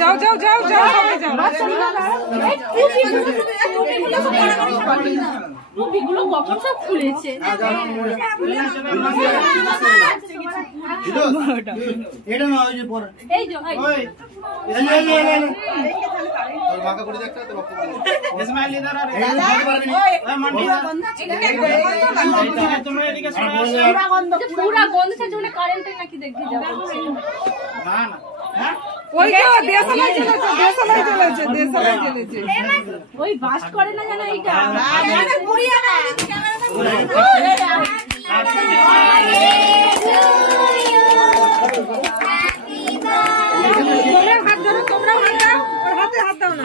যাও যাও যাও যাও সবাই যাও। টুপিগুলো কখন সব খুলেছে। এটা না ওই যে পরে এই যে ওই তোর মাকে করে দেখতে তো রক্ত পড়ে ইসমাইল इधर आ रे ওই मंडी তোমরা এদিকে সরে আসো। পুরা গন্ধ চলে কারেন্টে নাকি দেখতে যাবো না না হ্যাঁ ওই তো দেশলাই চলেছে দেশলাই চলেছে দেশলাই চলেছে ওই বাস করে না জানা এইটা আরে বুড়িয়া না তোমরা হাত ধরো তোমরা হাত দাও ওর হাতে হাত দাও না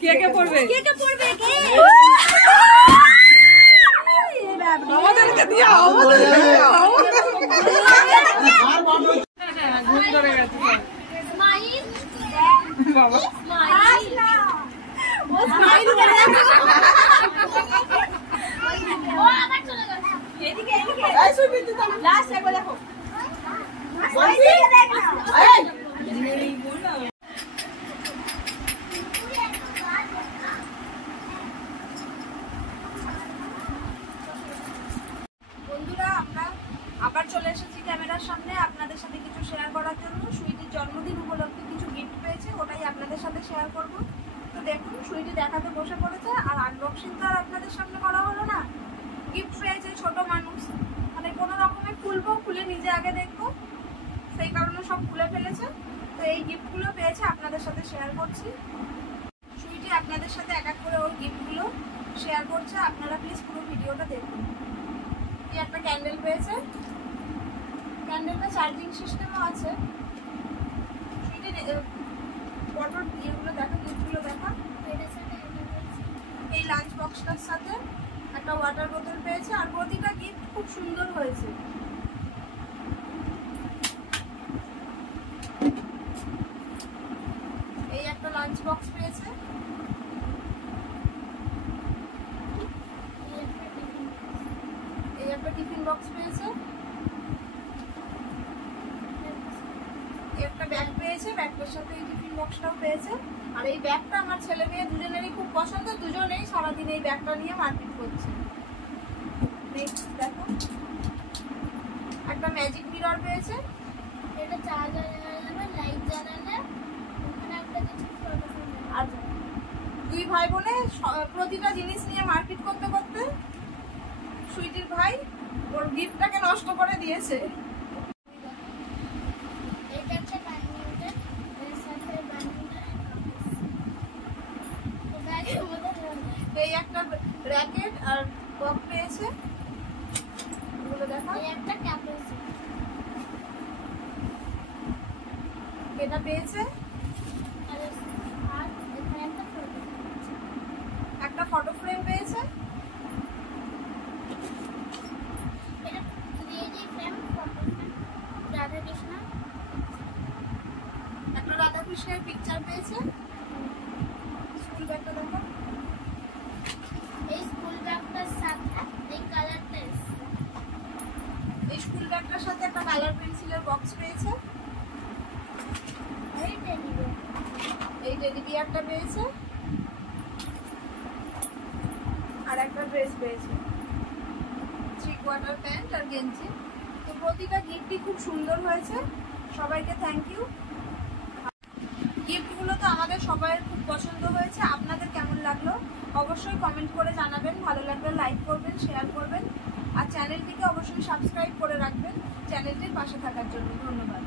কে কে পড়বে আমাদেরকে দিয়া আমাদেরকে দিয়া ঘুম ধরে গেছে বাবা ও স্মাইল করে ও আবার চলে গেল এদিকে এদিকে এই সুবি তুই লাস্ট একবার দেখো বন্ধুরা আমরা আবার চলে এসেছি ক্যামেরার সামনে আপনাদের সাথে কিছু শেয়ার করার জন্য। সুইটির জন্মদিন উপলক্ষে কিছু গিফট পেয়েছে, ওটাই আপনাদের সাথে শেয়ার করব। তো দেখুন সুইটি দেখাতে বসে পড়েছে, আর আনবক্সিং তো আর আপনাদের সামনে করা হলো না। গিফট পেয়েছে ছোট মানুষ, মানে কোনো রকমে খুলবো, খুলে নিজে আগে দেখবো, সেই কারণে সব খুলে ফেলেছে। তো এই গিফটগুলো পেয়েছে আপনাদের সাথে শেয়ার করছি। সুইটি আপনাদের সাথে এক এক করে ওর গিফটগুলো শেয়ার করছে, আপনারা প্লিজ পুরো ভিডিওটা দেখুন। এই একটা ক্যান্ডেল পেয়েছে, ক্যান্ডেলটা চার্জিং সিস্টেমও আছে। ফটো ইয়েগুলো দেখা, গিফটগুলো দেখা। এই লাঞ্চ বক্সটার সাথে একটা ওয়াটার বোতল পেয়েছে, আর প্রতিটা গিফট খুব সুন্দর হয়েছে। এই একটা লাঞ্চ বক্স পেয়েছে, এই একটা টিফিন বক্স পেয়েছে, একটা ব্যাগ পেয়েছে, ব্যাগটার সাথে এই টিফিন বক্সটাও পেয়েছে। আর এই ব্যাগটা আমার ছেলে মেয়ে দুজনেরই খুব পছন্দ, দুজনেই সারাদিন এই ব্যাগটা নিয়ে মারপিট করছে। নেক্সট দেখো, একটা ম্যাজিক মিরর পেয়েছে, এটা চার্জার লাগালে লাইট জ্বালালে ওখানে একটা কিছু ফটো আর দুই ভাই বোনে প্রতিটা জিনিস নিয়ে মারপিট করতে করতে সুইটির ভাই ওর গিফটটাকে নষ্ট করে দিয়েছে। এটা একটা বানিয়ে এর সাথে বানিয়ে এই একটা র্যাকেট আর কক পেয়েছে, এগুলো দেখা। এই একটা ক্যাপেল এটা পেয়েছে, আর এখানে একটা ফটো একটা ফটো ফ্রেম পেয়েছে, এটা 3D frame photo frame Radha Krishna, একটা রাধাকৃষ্ণের পিকচার পেয়েছে। স্কুল ব্যাগটা দেখো, এই স্কুল ব্যাগটার সাথে এই কালারটা এসেছে। এই স্কুল ব্যাগটার সাথে একটা কালার পেন্সিলের বক্স পেয়েছে, এই টেডি বিয়ার, এই টেডি বিয়ারটা পেয়েছে, আর একটা ড্রেস পেয়েছে, 3/4 প্যান্ট আর গেঞ্জি। তো প্রতিটা গিফটই খুব সুন্দর হয়েছে, সবাইকে থ্যাংক ইউ। গিফটগুলো তো আমাদের সবাইয়ের খুব পছন্দ হয়েছে, আপনাদের কেমন লাগলো অবশ্যই কমেন্ট করে জানাবেন। ভালো লাগলে লাইক করবেন, শেয়ার করবেন, আর চ্যানেলটিকে অবশ্যই সাবস্ক্রাইব করে রাখবেন চ্যানেলটির পাশে থাকার জন্য। ধন্যবাদ।